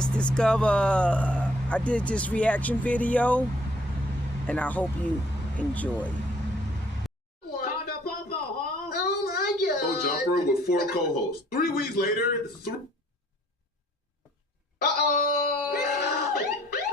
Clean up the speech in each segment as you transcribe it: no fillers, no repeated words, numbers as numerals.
BSdiscover. I did this reaction video, and I hope you enjoy. Oh my God. No jumper with 4 co-hosts. 3 weeks later, Uh-oh!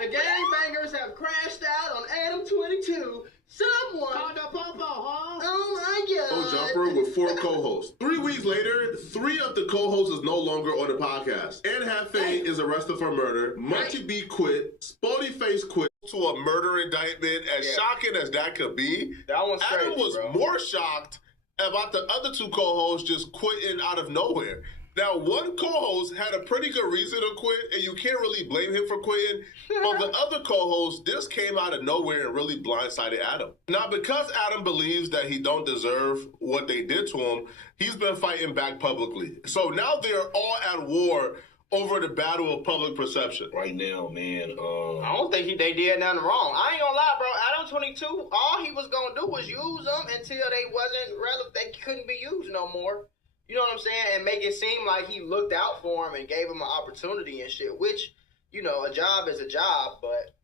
The gangbangers have crashed out on Adam 22. Someone called the popo, huh? Oh my God. no jumper with 4 co-hosts. 3 weeks later, 3 of the co-hosts is no longer on the podcast. Anne Hathaway is arrested for murder. Munchie B quit. Spotty Face quit to a murder indictment. As shocking as that could be, That one's Adam crazy, was bro. more shocked about the other 2 co-hosts just quitting out of nowhere. Now, one co-host had a pretty good reason to quit, and you can't really blame him for quitting. But the other co-host, this came out of nowhere and really blindsided Adam. Now, because Adam believes that he don't deserve what they did to him, he's been fighting back publicly. So now they're all at war over the battle of public perception. Right now, man. I don't think they did nothing wrong. I ain't gonna lie, bro. Adam 22, all he was gonna do was use them until they wasn't relevant. They couldn't be used no more. You know what I'm saying? And make it seem like he looked out for him and gave him an opportunity and shit, which, you know, a job is a job, but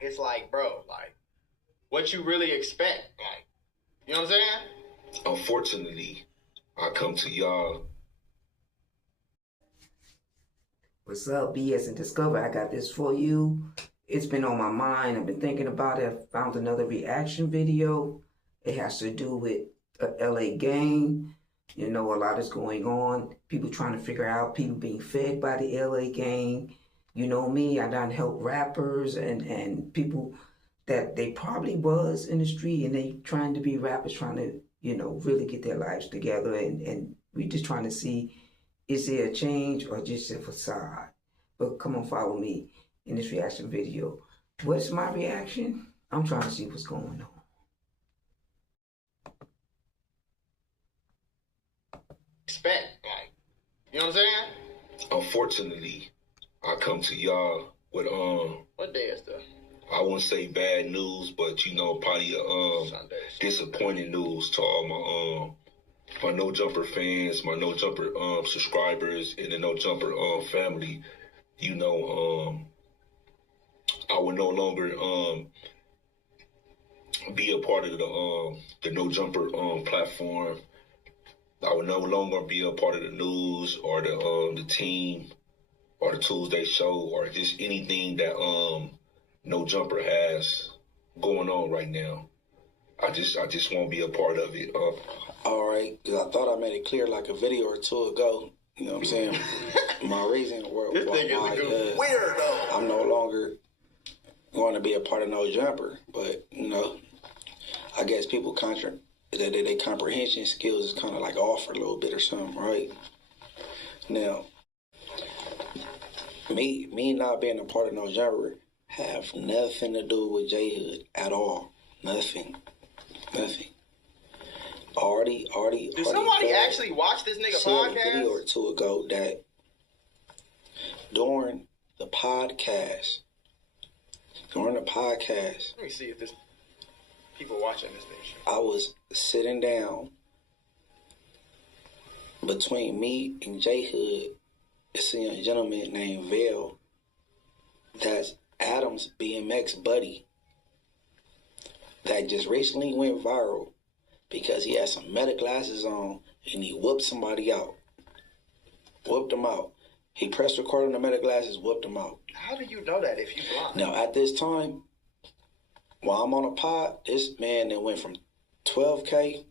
it's like, bro, like, what you really expect? Like, you know what I'm saying? Unfortunately, I come to y'all. What's up, BSdiscover? I got this for you. It's been on my mind. I've been thinking about it. I found another reaction video. It has to do with a LA gang. You know, a lot is going on. People trying to figure out people being fed by the LA gang. You know me, I done help rappers and people that they probably was in the street and they trying to be rappers, trying to, you know, really get their lives together. And we just trying to see, is there a change or just a facade? But come on, follow me in this reaction video. What's my reaction? I'm trying to see what's going on. Expect, like, you know what I'm saying? Unfortunately, I come to y'all with What day is that? I wouldn't say bad news, but you know, probably Sunday. disappointing news to all my No Jumper fans, my No Jumper subscribers, and the No Jumper family. You know, I would no longer be a part of the No Jumper platform. I would no longer be a part of the news or the team or the Tuesday show or just anything that No Jumper has going on right now. I just won't be a part of it. All right, because I thought I made it clear like a video or 2 ago. You know what I'm saying? My reason why Weirdo. I'm no longer going to be a part of No Jumper, but you know, I guess people their comprehension skills is kind of like off for a little bit or something, right? Now, me not being a part of No Jumper have nothing to do with J Hood at all. Nothing. Already. Did somebody actually watch this nigga said podcast? a video or 2 ago that during the podcast, Let me see if this people watching this thing. I was sitting down between me and J Hood. It's a young gentleman named Vale that's Adam's BMX buddy that just recently went viral because he had some meta glasses on and he whooped somebody out. Whooped him out. He pressed record on the meta glasses, whooped him out. How do you know that if you blind? Now, at this time, while I'm on a pod, this man that went from 12K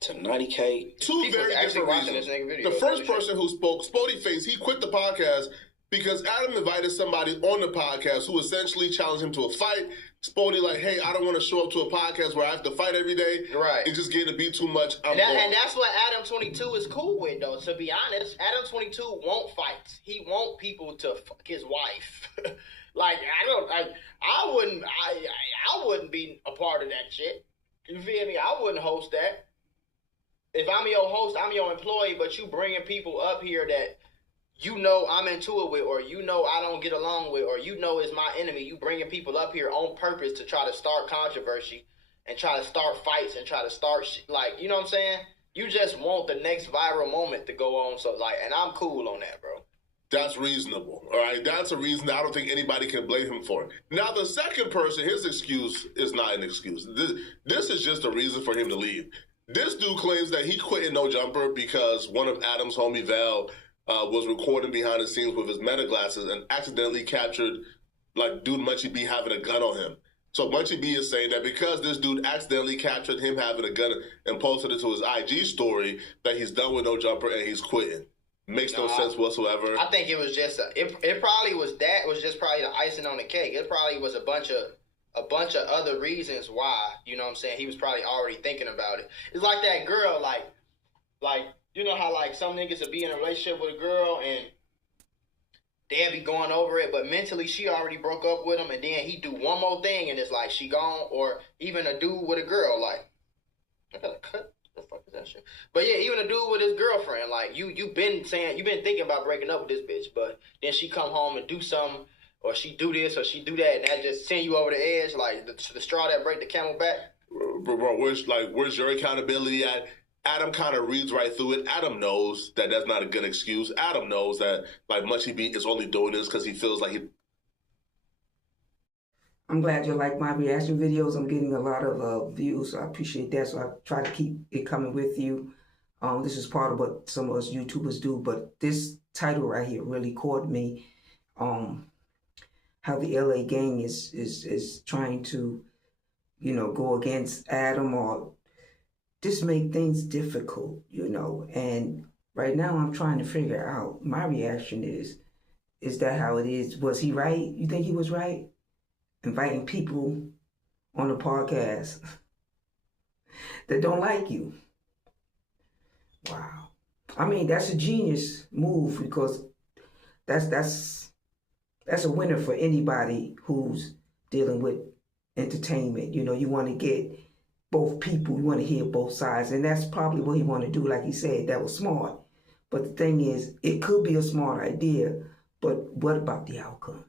to 90K. 2 People very actually different watching reasons. this nigga video. The first person who spoke, Spotty Face, he quit the podcast because Adam invited somebody on the podcast who essentially challenged him to a fight. Spotty like, hey, I don't want to show up to a podcast where I have to fight every day. Right. It just getting to be too much. And that's what Adam 22 is cool with, though. To be honest, Adam 22 won't fight. He want people to fuck his wife. Like I wouldn't be a part of that shit. You feel me? I wouldn't host that. If I'm your host, I'm your employee, but you bringing people up here that you know I'm into it with, or you know I don't get along with, or you know is my enemy. You bringing people up here on purpose to try to start controversy and try to start fights and try to start like, you know what I'm saying? You just want the next viral moment to go on. So like, and I'm cool on that, bro. That's reasonable, all right? That's a reason that I don't think anybody can blame him for it. Now, the second person, his excuse is not an excuse. This is just a reason for him to leave. This dude claims that he quit in No Jumper because one of Adam's homie, Val, was recording behind the scenes with his meta glasses and accidentally captured, like, dude Munchie B having a gun on him. So Munchie B is saying that because this dude accidentally captured him having a gun and posted it to his IG story, that he's done with No Jumper and he's quitting. Makes no sense whatsoever. I think it was just it probably was just probably the icing on the cake. It probably was a bunch of other reasons why, you know what I'm saying, he was probably already thinking about it. It's like that girl, like you know how like some niggas will be in a relationship with a girl and they'll be going over it, but mentally she already broke up with him, and then he do one more thing and it's like she gone. Or even a dude with a girl, like, I gotta cut. The fuck is that shit? But yeah, even a dude with his girlfriend, like you've been thinking about breaking up with this bitch, but then she come home and do something, or she do this or she do that, and that just send you over the edge, like the straw that break the camel back. Bro, where's your accountability at? Adam kind of reads right through it. Adam knows that that's not a good excuse. Adam knows that like Munchie B is only doing this because he feels like he. I'm glad you like my reaction videos. I'm getting a lot of views, so I appreciate that. So I try to keep it coming with you. This is part of what some of us YouTubers do, but this title right here really caught me. How the LA gang is trying to, you know, go against Adam or just make things difficult, you know. And right now I'm trying to figure out, my reaction is that how it is? Was he right? You think he was right? Inviting people on the podcast that don't like you. Wow. I mean, that's a genius move, because that's a winner for anybody who's dealing with entertainment. You know, you want to get both people, you want to hear both sides, and that's probably what he wanted to do. Like he said, that was smart. But the thing is, it could be a smart idea, but what about the outcome?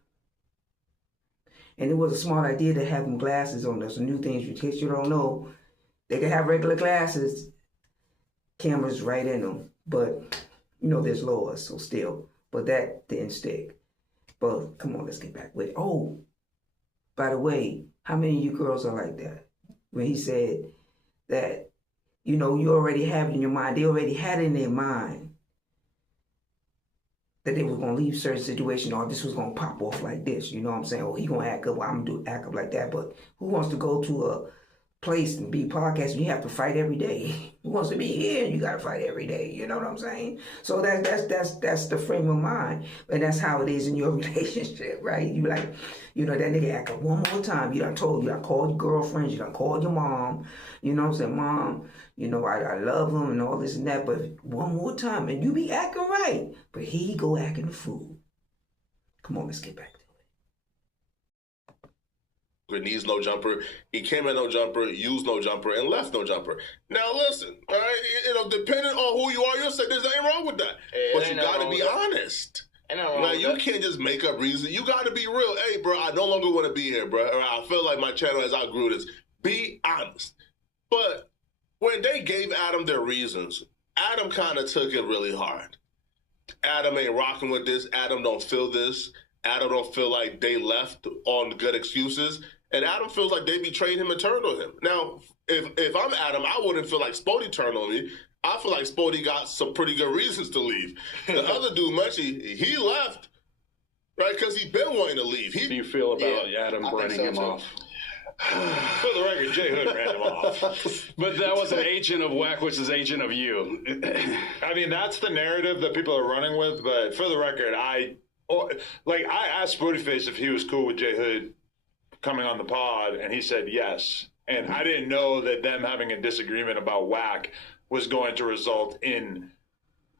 And it was a smart idea to have them glasses on. There's some new things, in case you don't know. They can have regular glasses, cameras right in them. But, you know, there's laws, so still. But that didn't stick. But come on, let's get back with it. Oh, by the way, how many of you girls are like that? When he said that, you know, you already have it in your mind. They already had it in their mind that they were going to leave certain situation, or this was going to pop off like this. You know what I'm saying? Oh, he going to act up. Well, I'm going to act up like that. But who wants to go to a place and be podcasting? You have to fight every day. Who wants to be here? You got to fight every day. You know what I'm saying? So that's the frame of mind. And that's how it is in your relationship, right? You like, you know, that nigga act up one more time. You done called your girlfriends. You done called your mom. You know what I'm saying? Mom, you know, I love him and all this and that, but one more time, and you be acting right. But he go acting a fool. Come on, let's get back to it. Needs No Jumper. He came at No Jumper, used No Jumper, and left No Jumper. Now listen, all right, you know, depending on who you are, you'll say there's nothing wrong with that. But you got to be honest. Now, you can't just make up reasons. You got to be real. Hey, bro, I no longer want to be here, bro. Or I feel like my channel has outgrew this. Be honest. But when they gave Adam their reasons, Adam kind of took it really hard. Adam ain't rocking with this. Adam don't feel this. Adam don't feel like they left on good excuses. And Adam feels like they betrayed him and turned on him. Now, if I'm Adam, I wouldn't feel like Spody turned on me. I feel like Spody got some pretty good reasons to leave. The other dude, Munchie, he left, right, because he been wanting to leave. How do you feel about Adam running him off? For the record, Jay Hood ran him off. But that was an agent of Whack, which is agent of you. I mean, that's the narrative that people are running with. But for the record, I asked Spoodyface if he was cool with Jay Hood coming on the pod, and he said yes. And I didn't know that them having a disagreement about Whack was going to result in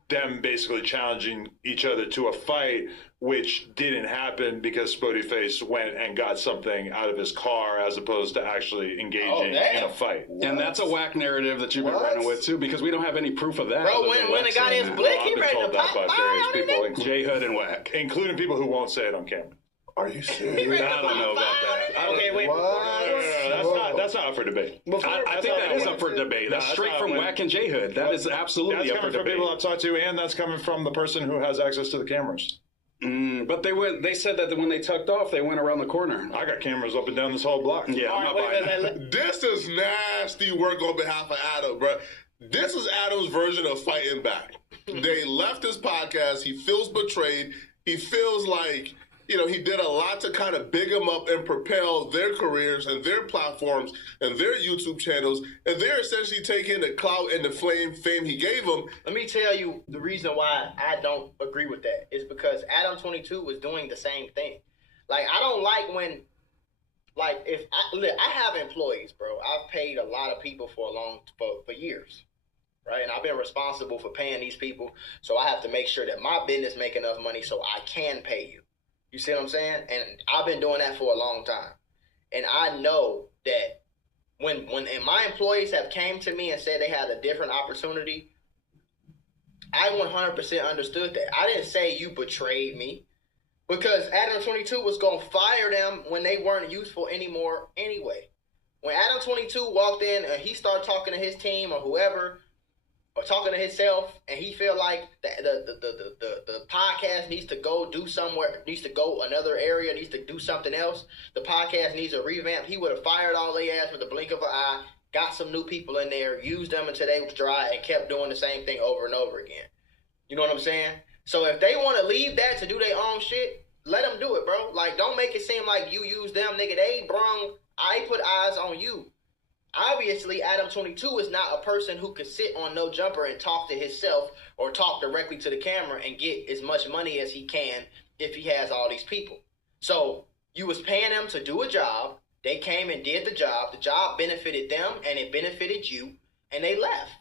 them basically challenging each other to a fight, which didn't happen because Spoodyface went and got something out of his car as opposed to actually engaging in a fight. What? And that's a Whack narrative that you've been running with too, because we don't have any proof of that. Bro, when the guy is blick, he ready to pop by various people, like Jay Hood and Whack, including people who won't say it on camera. Are you serious? I don't know about that. Okay, wait. That's not up for debate. I think that is up for debate. That's straight from Whack and J Hood. That is absolutely up for debate. That's coming from people I've talked to, and that's coming from the person who has access to the cameras. But they said that when they tucked off, they went around the corner. I got cameras up and down this whole block. Yeah, I'm not buying that. This is nasty work on behalf of Adam, bro. This is Adam's version of fighting back. They left his podcast. He feels betrayed. He feels like, he did a lot to kind of big him up and propel their careers and their platforms and their YouTube channels. And they're essentially taking the clout and the fame he gave them. Let me tell you the reason why I don't agree with that is because Adam 22 was doing the same thing. Like, I don't like when, like, I have employees, bro. I've paid a lot of people for years. Right, and I've been responsible for paying these people, so I have to make sure that my business make enough money so I can pay you. You see what I'm saying? And I've been doing that for a long time, and I know that when my employees have came to me and said they had a different opportunity, I 100% understood that. I didn't say you betrayed me, because Adam 22 was gonna fire them when they weren't useful anymore anyway. When Adam 22 walked in and he started talking to his team or whoever, or talking to himself, and he feel like the podcast needs to go do somewhere, needs to go another area, needs to do something else. The podcast needs a revamp. He would have fired all their ass with a blink of an eye, got some new people in there, used them until they was dry, and kept doing the same thing over and over again. You know what I'm saying? So if they want to leave that to do their own shit, let them do it, bro. Like, don't make it seem like you use them, nigga. I put eyes on you. Obviously, Adam 22 is not a person who could sit on No Jumper and talk to himself or talk directly to the camera and get as much money as he can if he has all these people. So you was paying them to do a job. They came and did the job. The job benefited them and it benefited you, and they left.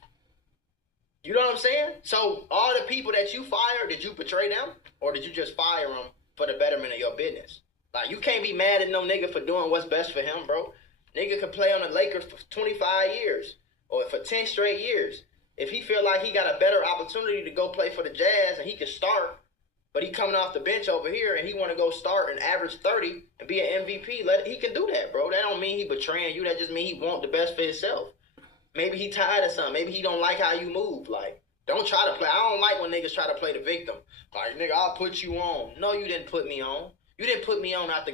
You know what I'm saying? So all the people that you fired, did you betray them, or did you just fire them for the betterment of your business? Like, you can't be mad at no nigga for doing what's best for him, bro. Nigga could play on the Lakers for 25 years or for 10 straight years. If he feel like he got a better opportunity to go play for the Jazz and he can start, but he coming off the bench over here and he want to go start and average 30 and be an MVP, he can do that, bro. That don't mean he betraying you. That just mean he want the best for himself. Maybe he tired of something. Maybe he don't like how you move. Like, don't try to play. I don't like when niggas try to play the victim. Like, nigga, I'll put you on. No, you didn't put me on. You didn't put me on out the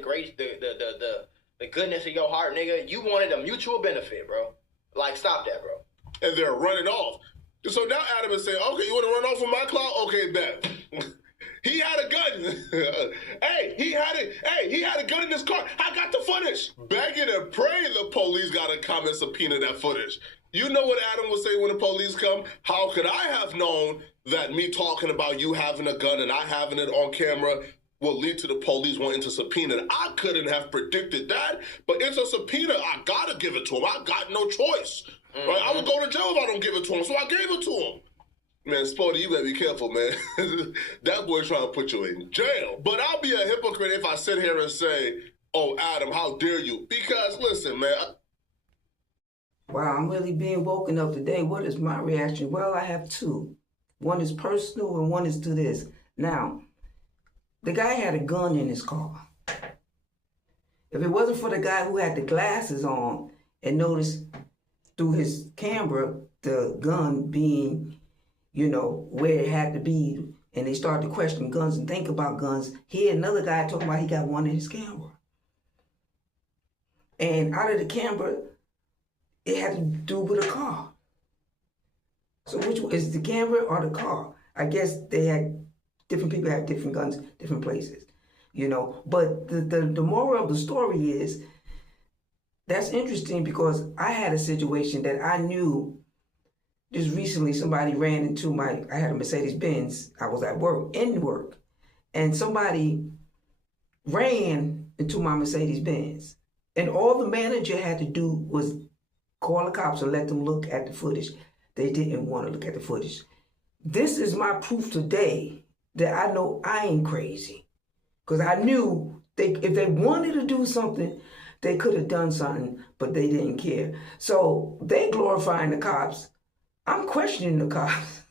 goodness of your heart, nigga. You wanted a mutual benefit, bro. Like, stop that, bro. And they're running off. So now Adam is saying, okay, you want to run off with my clout? Okay, bet. He had a gun. He had a gun in his car. I got the footage. Begging and praying the police got to come and subpoena that footage. You know what Adam would say when the police come? How could I have known that me talking about you having a gun and I having it on camera will lead to the police wanting to subpoena it? I couldn't have predicted that, but it's a subpoena. I gotta give it to him. I got no choice. Right? I would go to jail if I don't give it to him, so I gave it to him. Man, Spody, you better be careful, man. That boy's trying to put you in jail. But I'll be a hypocrite if I sit here and say, oh, Adam, how dare you? Because, listen, man. Wow, I'm really being woken up today. What is my reaction? Well, I have two. One is personal and one is to this. Now, the guy had a gun in his car. If it wasn't for the guy who had the glasses on and noticed through his camera the gun being, where it had to be, and they started to question guns and think about guns, he had another guy talking about he got one in his camera. And out of the camera, it had to do with a car. So which one is the camera or the car? I guess different people have different guns, different places, But the moral of the story is, that's interesting because I had a situation that I knew just recently. Somebody ran into I had a Mercedes-Benz. I was at work, and somebody ran into my Mercedes-Benz. And all the manager had to do was call the cops and let them look at the footage. They didn't want to look at the footage. This is my proof today that I know I ain't crazy. Because I knew if they wanted to do something, they could have done something, but they didn't care. So they glorifying the cops. I'm questioning the cops.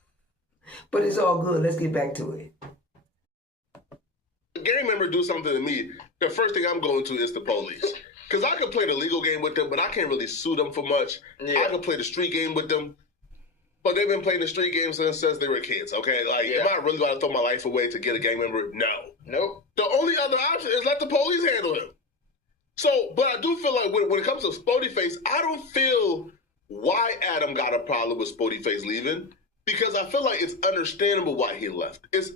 But it's all good. Let's get back to it. A gang member do something to me, the first thing I'm going to is the police. Because I could play the legal game with them, but I can't really sue them for much. Yeah. I could play the street game with them. but they've been playing the street games since they were kids, okay? Like, am I really about to throw my life away to get a gang member? No. Nope. The only other option is let the police handle him. So, but I do feel like when it comes to Spotifyface, I don't feel why Adam got a problem with Spotifyface leaving, because I feel like it's understandable why he left. It's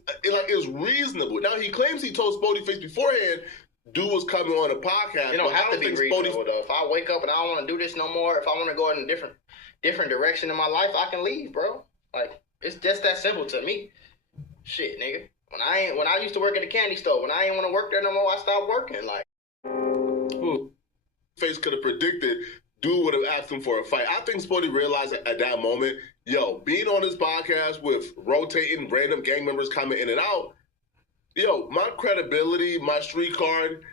reasonable. Now, he claims he told Spotifyface beforehand, dude was coming on a podcast. It don't have to be reasonable, though. If I wake up and I don't want to do this no more, if I want to go in a different direction in my life, I can leave, bro. Like, it's just that simple to me. Shit, nigga. When I used to work at the candy store, when I ain't want to work there no more, I stopped working. Like, Face could have predicted dude would have asked him for a fight. I think Spody realized at that moment, yo, being on this podcast with rotating random gang members coming in and out, yo, my credibility, my street card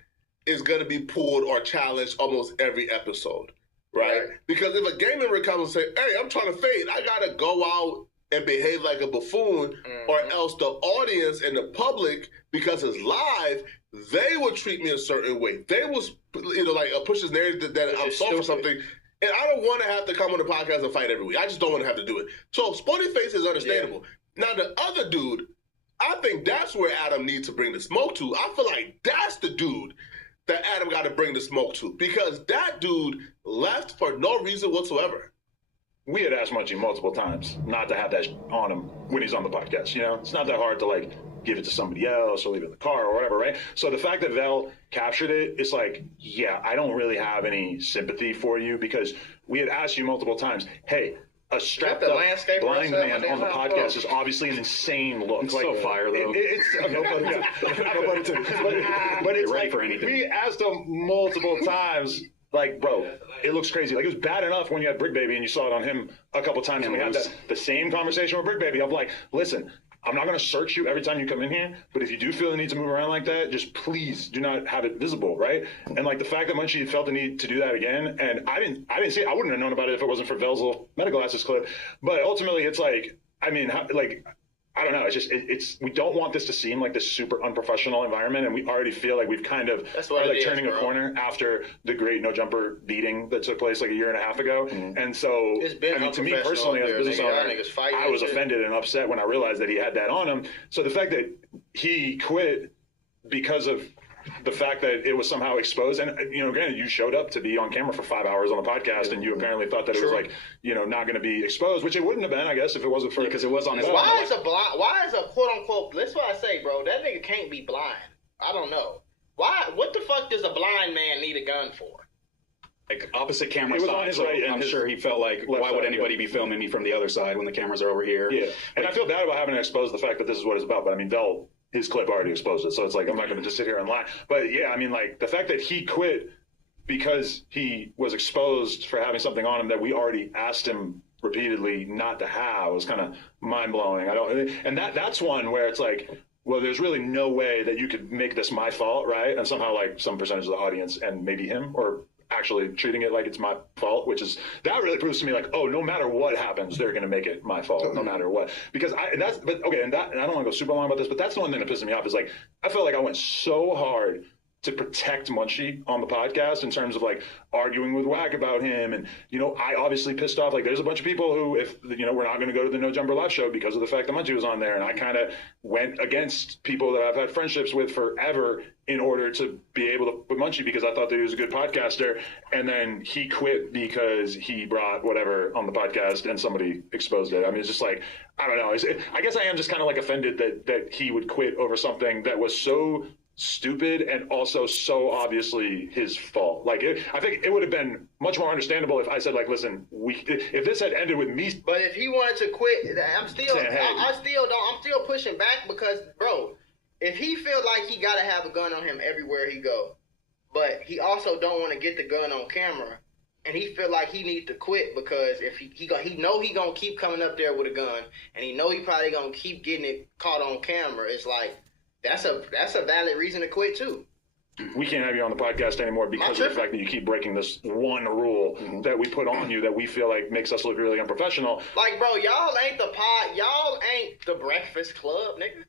is going to be pulled or challenged almost every episode, right? Because if a gang member comes and say, hey, I'm trying to fade, I got to go out and behave like a buffoon, or else the audience and the public, because it's live, they will treat me a certain way. They will, push this narrative that I'm soft for something. And I don't want to have to come on the podcast and fight every week. I just don't want to have to do it. So Spotifyface is understandable. Yeah. Now, the other dude, I think that's where Adam needs to bring the smoke to. I feel like that's the dude that Adam got to bring the smoke to, because that dude left for no reason whatsoever. We had asked Munchie multiple times not to have that on him when he's on the podcast. You know, it's not that hard to give it to somebody else or leave it in the car or whatever, right? So the fact that Vel captured it, it's like, yeah, I don't really have any sympathy for you, because we had asked you multiple times, hey, a strapped up blind man on the podcast is obviously an insane look. It's so fire, though. But it's ready for anything. We asked him multiple times, like, bro, it looks crazy. Like, it was bad enough when you had Brick Baby and you saw it on him a couple times, and we had the same conversation with Brick Baby. I'm like, listen, I'm not going to search you every time you come in here, but if you do feel the need to move around like that, just please do not have it visible, right? And like the fact that Munchie felt the need to do that again, and I didn't see it. I wouldn't have known about it if it wasn't for Vel's little Meta Glasses clip. But ultimately, it's like, I mean, I don't know. It's just we don't want this to seem like this super unprofessional environment, and we already feel like we've kind of are turning a corner after the great no jumper beating that took place like a year and a half ago. And so, to me personally, as a business owner, I was offended and upset when I realized that he had that on him. So the fact that he quit because of the fact that it was somehow exposed, and granted, you showed up to be on camera for 5 hours on the podcast, and you apparently thought that it was not going to be exposed, which it wouldn't have been, I guess, if it wasn't for because it was on his. Why is a quote unquote? That's what I say, bro. That nigga can't be blind. I don't know why. What the fuck does a blind man need a gun for? Like opposite camera side, so right, I'm sure he felt like, why would anybody be filming me from the other side when the cameras are over here? Yeah, and I feel bad about having to expose the fact that this is what it's about, but I mean, his clip already exposed it, so it's like, I'm not going to just sit here and lie. But yeah, I mean, like, the fact that he quit because he was exposed for having something on him that we already asked him repeatedly not to have was kind of mind-blowing. And that's one where it's like, well, there's really no way that you could make this my fault, right? And somehow, like, some percentage of the audience, and maybe him, or actually treating it like it's my fault, that really proves to me, like, oh, no matter what happens, they're going to make it my fault, no matter what. Because and I don't want to go super long about this, but that's the one thing that pisses me off is, like, I felt like I went so hard to protect Munchie on the podcast in terms of, like, arguing with Wack about him. And, I obviously pissed off, like, there's a bunch of people who, if, we're not going to go to the No Jumper Live show because of the fact that Munchie was on there. And I kind of went against people that I've had friendships with forever in order to be able to put Munchie, because I thought that he was a good podcaster. And then he quit because he brought whatever on the podcast and somebody exposed it. I mean, it's just like, I don't know. I guess I am just kind of, like, offended that he would quit over something that was so stupid and also so obviously his fault. Like, I think it would have been much more understandable if I said, like, listen, if this had ended with me. But if he wanted to quit, I'm still pushing back, because, bro, if he feels like he gotta have a gun on him everywhere he go, but he also don't want to get the gun on camera, and he feel like he needs to quit because if he know he gonna keep coming up there with a gun, and he know he probably gonna keep getting it caught on camera, it's like, that's a valid reason to quit too. We can't have you on the podcast anymore because of the fact that you keep breaking this one rule that we put on you that we feel like makes us look really unprofessional. Like, bro, y'all ain't y'all ain't the Breakfast Club, nigga.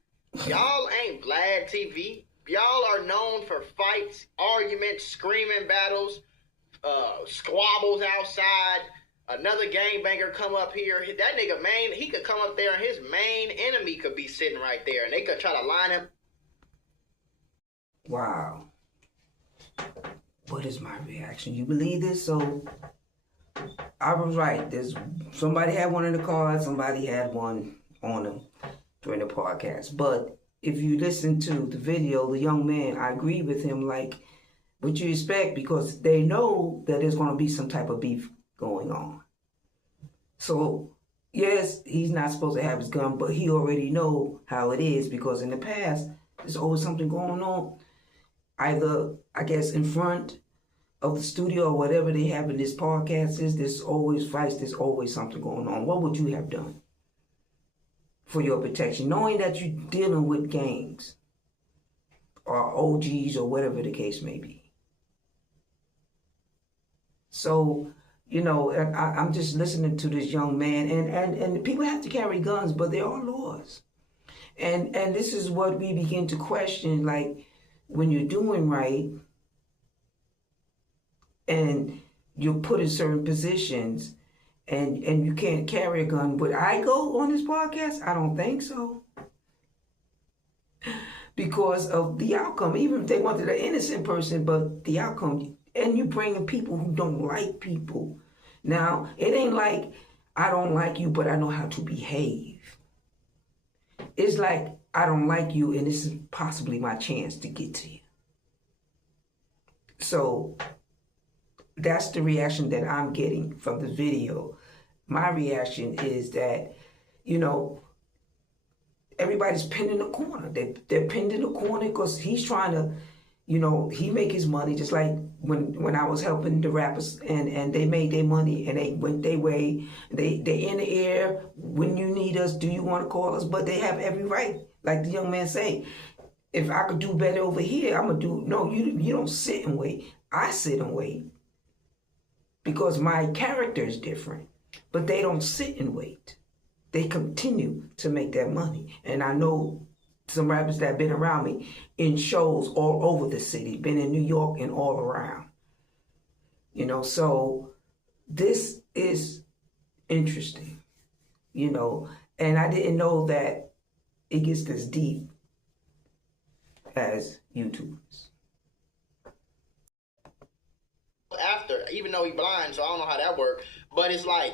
Y'all ain't Vlad TV. Y'all are known for fights, arguments, screaming battles, squabbles outside, another gangbanger come up here. That nigga he could come up there and his main enemy could be sitting right there and they could try to line him. Wow. What is my reaction? You believe this? So I was right. Somebody had one in the car, somebody had one on them during the podcast. But if you listen to the video, the young man, I agree with him, like what you expect, because they know that there's going to be some type of beef going on. So yes, he's not supposed to have his gun, but he already know how it is, because in the past, there's always something going on. Either, I guess, in front of the studio or whatever they have in this podcast is, there's always fights, there's always something going on. What would you have done for your protection, knowing that you're dealing with gangs or OGs or whatever the case may be? So, you know, I'm just listening to this young man, and people have to carry guns, but there are laws. And this is what we begin to question, like, when you're doing right and you're put in certain positions and you can't carry a gun. Would I go on this podcast? I don't think so. Because of the outcome. Even if they wanted an innocent person, but the outcome. And you're bringing people who don't like people. Now, it ain't like I don't like you, but I know how to behave. It's like I don't like you, and this is possibly my chance to get to you. So that's the reaction that I'm getting from the video. My reaction is that, you know, everybody's pinned in a corner. They're pinned in a corner because he's trying to, you know, he make his money, just like when I was helping the rappers and they made their money and they went their way. They in the air. When you need us, do you want to call us? But they have every right. Like the young man say, if I could do better over here, I'm going to do. No, you don't sit and wait. I sit and wait because my character is different. But they don't sit and wait. They continue to make their money. And I know some rappers that have been around me in shows all over the city, been in New York and all around. You know, so this is interesting, you know, and I didn't know that it gets this deep as YouTubers. After, even though he blind, so I don't know how that worked, but it's like,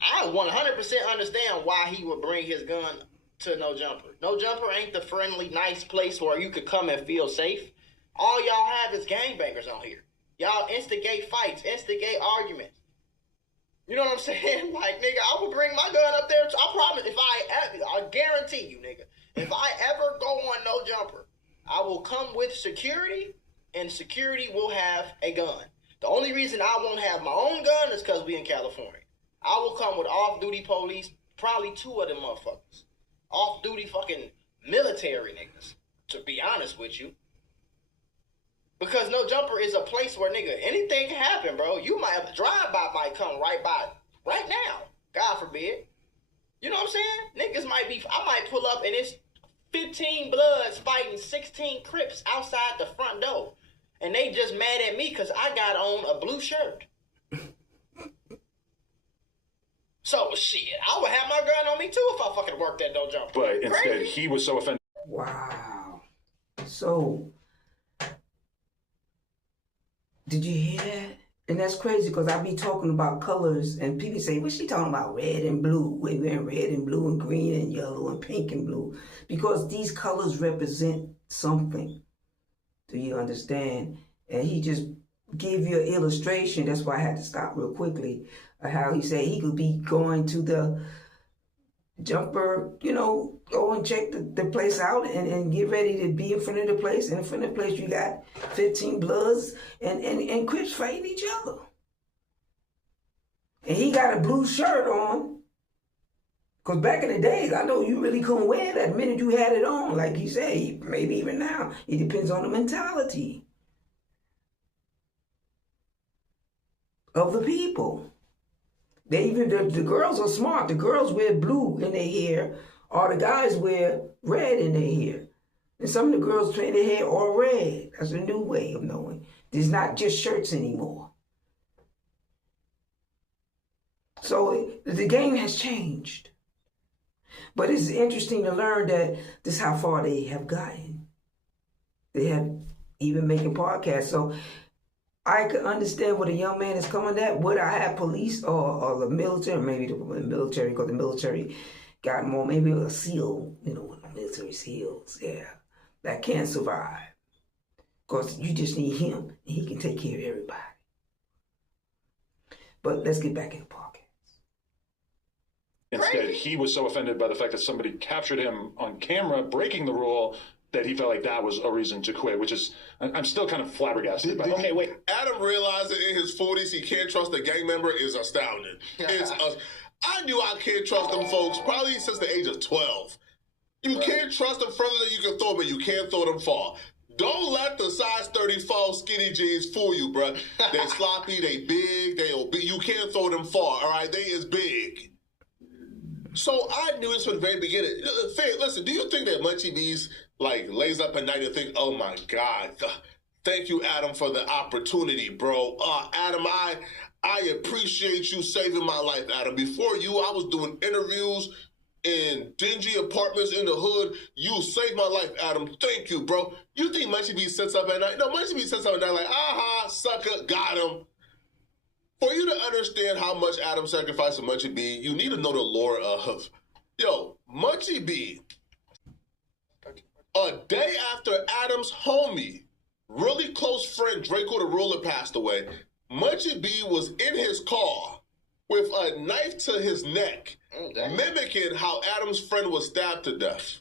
I 100% understand why he would bring his gun to No Jumper. No Jumper ain't the friendly, nice place where you could come and feel safe. All y'all have is gangbangers on here. Y'all instigate fights, instigate arguments. You know what I'm saying? Like, nigga, I would bring my gun up there. I promise, I guarantee you, nigga, if I ever go on No Jumper, I will come with security, and security will have a gun. The only reason I won't have my own gun is because we in California. I will come with off-duty police, probably 2 of them motherfuckers. Off-duty fucking military niggas, to be honest with you. Because No Jumper is a place where, nigga, anything can happen, bro. You might have a drive-by might come right now. God forbid. You know what I'm saying? Niggas I might pull up and it's 15 Bloods fighting 16 Crips outside the front door. And they just mad at me because I got on a blue shirt. So, shit, I would have my gun on me, too, if I fucking worked at No Jumper. But instead, he was so offended. Wow. So, did you hear that? And that's crazy because I be talking about colors and people say, what's she talking about? Red and blue. We're wearing red and blue and green and yellow and pink and blue. Because these colors represent something. Do you understand? And he just gave you an illustration. That's why I had to stop real quickly. How he said he could be going to the Jumper, you know, go and check the place out and get ready to be in front of the place. And in front of the place, you got 15 Bloods and Crips fighting each other. And he got a blue shirt on. Because back in the days, I know you really couldn't wear that the minute you had it on. Like he said, maybe even now. It depends on the mentality of the people. They even the girls are smart. The girls wear blue in their hair, or the guys wear red in their hair. And some of the girls paint their hair all red. That's a new way of knowing. There's not just shirts anymore. So the game has changed. But it's interesting to learn that this is how far they have gotten. They have even making podcasts. So I could understand what a young man is coming at. Would I have police or the military? Maybe the military, because the military got more, maybe a SEAL, military SEALs, yeah, that can survive. Because you just need him, and he can take care of everybody. But let's get back in the podcast. Instead, he was so offended by the fact that somebody captured him on camera breaking the rule that he felt like that was a reason to quit, which is, I'm still kind of flabbergasted by that. Okay, wait. Adam realizing in his 40s he can't trust a gang member is astounding. I knew I can't trust them folks probably since the age of 12. You can't trust them further than you can throw them, but you can't throw them far. Don't let the size 34 skinny jeans fool you, bruh. They sloppy, they big, they obese. You can't throw them far, all right? They is big. So I knew this from the very beginning. Faye, listen, do you think that Munchie B's lays up at night and think, oh my God, thank you, Adam, for the opportunity, bro. Adam, I appreciate you saving my life, Adam. Before you, I was doing interviews in dingy apartments in the hood. You saved my life, Adam. Thank you, bro. You think Munchie B sits up at night? No, Munchie B sits up at night like, aha, sucker, got him. For you to understand how much Adam sacrificed for Munchie B, you need to know the lore of, Munchie B. A day after Adam's homie, really close friend Draco the Ruler passed away, Munchie B was in his car with a knife to his neck, mimicking how Adam's friend was stabbed to death.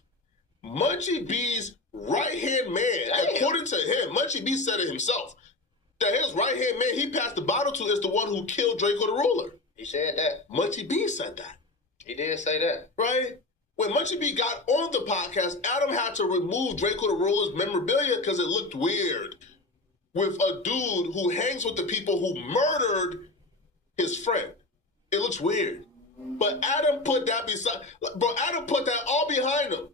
Munchie B's right-hand man, according to him, Munchie B said it himself, that his right-hand man he passed the bottle to is the one who killed Draco the Ruler. He said that. Munchie B said that. He did say that. Right? When Munchie B got on the podcast, Adam had to remove Draco the Ruler's memorabilia because it looked weird with a dude who hangs with the people who murdered his friend. It looks weird. But Adam put that Adam put that all behind him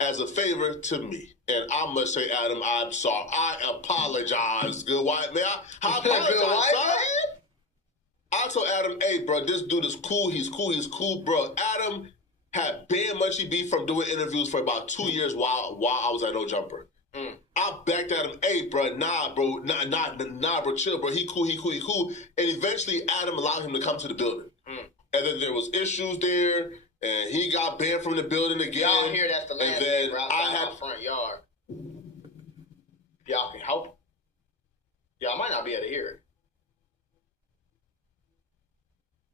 as a favor to me. And I must say, Adam, I'm sorry. I apologize, good white man. I apologize, son. I told Adam, hey, bro, this dude is cool. He's cool, bro. Adam had banned Munchie B from doing interviews for about 2 years while I was at No Jumper. I backed at him, hey, bro, nah, bro, chill, bro. He cool. And eventually, Adam allowed him to come to the building. And then there was issues there, and he got banned from the building again. Y'all hear that's the last then bro, I had my front yard. Y'all can help. Y'all might not be able to hear it.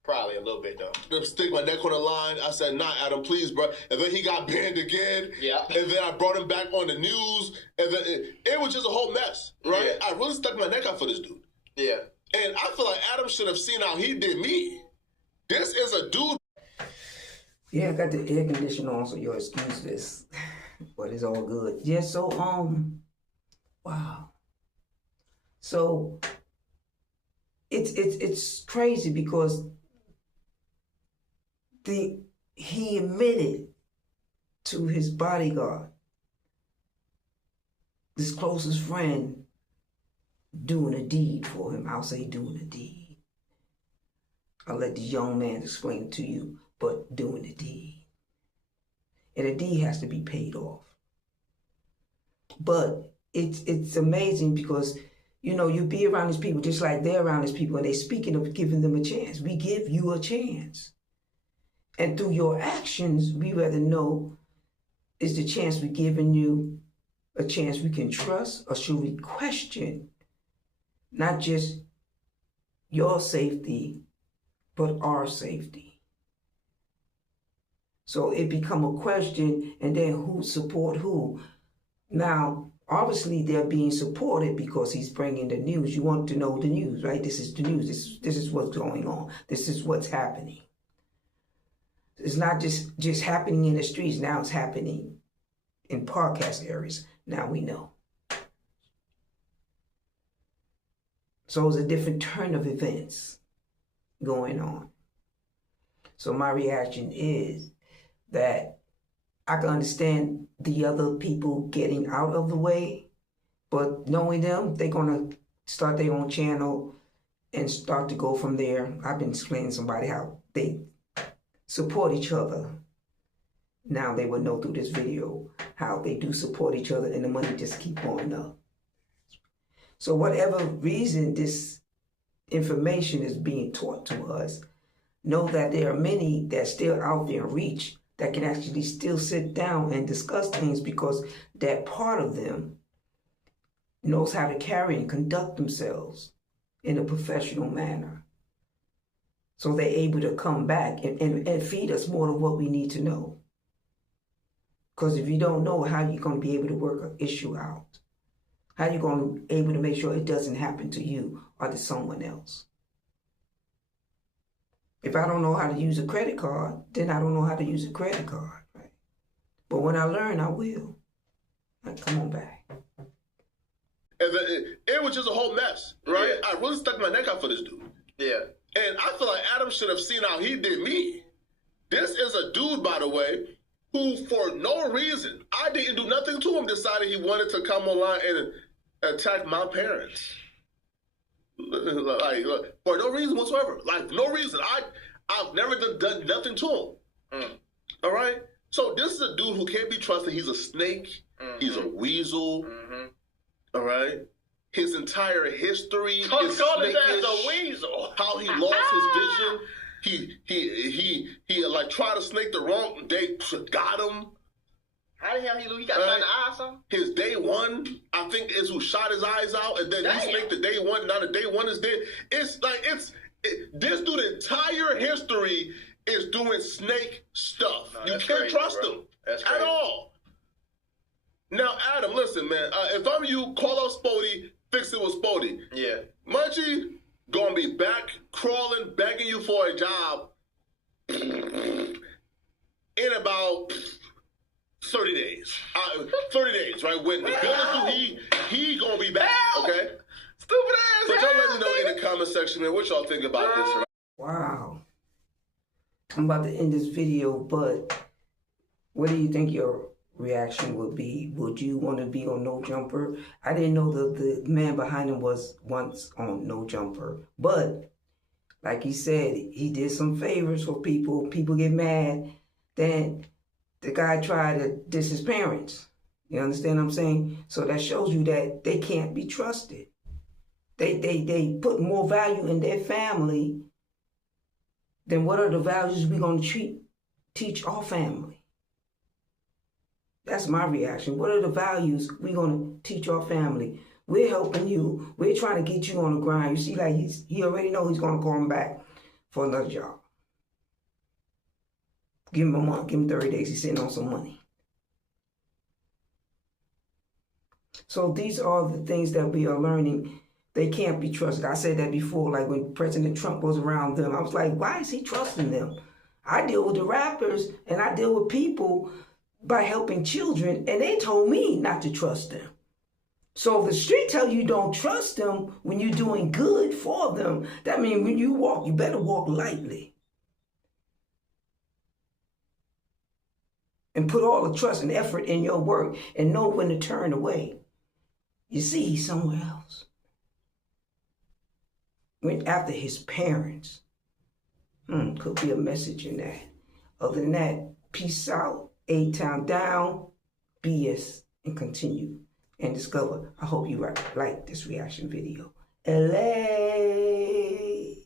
Probably a little bit, though. Stick my neck on the line. I said, nah, Adam, please, bro. And then he got banned again. Yeah. And then I brought him back on the news. And then it was just a whole mess, right? Yeah. I really stuck my neck out for this dude. Yeah. And I feel like Adam should have seen how he did me. This is a dude. Yeah, I got the air conditioner on, so you'll excuse this. But it's all good. Yeah, so, wow. So, it's crazy because he admitted to his bodyguard, his closest friend, doing a deed for him. I'll say doing a deed. I'll let the young man explain it to you, but doing a deed. And a deed has to be paid off. But it's amazing because, you be around these people just like they're around these people, and they're speaking of giving them a chance. We give you a chance. And through your actions, we rather know, is the chance we're giving you a chance we can trust, or should we question not just your safety, but our safety? So it become a question, and then who support who? Now, obviously they're being supported because he's bringing the news. You want to know the news, right? This is the news. This is what's going on. This is what's happening. It's not just happening in the streets. Now it's happening in podcast areas. Now we know. So it's a different turn of events going on. So my reaction is that I can understand the other people getting out of the way, but knowing them, they're going to start their own channel and start to go from there. I've been explaining to somebody how they support each other. Now they will know through this video how they do support each other and the money just keep going up. So whatever reason this information is being taught to us, know that there are many that still out there in reach that can actually still sit down and discuss things because that part of them knows how to carry and conduct themselves in a professional manner. So they're able to come back and feed us more of what we need to know. Because if you don't know, how you going to be able to work an issue out? How you going to be able to make sure it doesn't happen to you or to someone else? If I don't know how to use a credit card, then I don't know how to use a credit card. Right? But when I learn, I will. Like, come on back. It was just a whole mess, right? Yeah. I really stuck my neck out for this dude. Yeah. And I feel like Adam should have seen how he did me. This is a dude, by the way, who for no reason, I didn't do nothing to him, decided he wanted to come online and attack my parents. Like, for no reason whatsoever. Like, no reason. I've never done nothing to him. All right? So this is a dude who can't be trusted. He's a snake. He's a weasel. All right? His entire history is Call his ass snakish. a weasel. How he lost his vision. He like tried to snake the wrong day. Got him. How the hell he got shot in the eye or something? His day one, I think, is who shot his eyes out, and then he snaked the day one. Now the day one is dead. It's like this dude's entire history is doing snake stuff. No, you can't trust him at all. Now, Adam, listen, man. If I'm you, call out Spody, fix it with Spody. Yeah. Munchie gonna be back crawling, begging you for a job in about 30 days. 30 days, right? When the builders do, he gonna be back, okay? Stupid ass. But y'all let me know in the comment section, man, what y'all think about this, right? Wow. I'm about to end this video, but what do you think your reaction would be? Would you want to be on No Jumper? I didn't know the man behind him was once on No Jumper, but like he said, he did some favors for people. People get mad. Then the guy tried to diss his parents. You understand what I'm saying? So that shows you that they can't be trusted. They put more value in their family than what are the values we're going to teach our family. That's my reaction. What are the values we're going to teach our family? We're helping you. We're trying to get you on the grind. You see, like he already know he's going to call him back for another job. Give him a month. Give him 30 days. He's sitting on some money. So these are the things that we are learning. They can't be trusted. I said that before, like when President Trump was around them. I was like, why is he trusting them? I deal with the rappers and I deal with people by helping children, and they told me not to trust them. So if the street tell you don't trust them when you're doing good for them, that means when you walk, you better walk lightly. And put all the trust and effort in your work and know when to turn away. You see, he's somewhere else. Went after his parents. Could be a message in that. Other than that, peace out. A-Town down, BS, and continue and discover. I hope you like this reaction video. LA.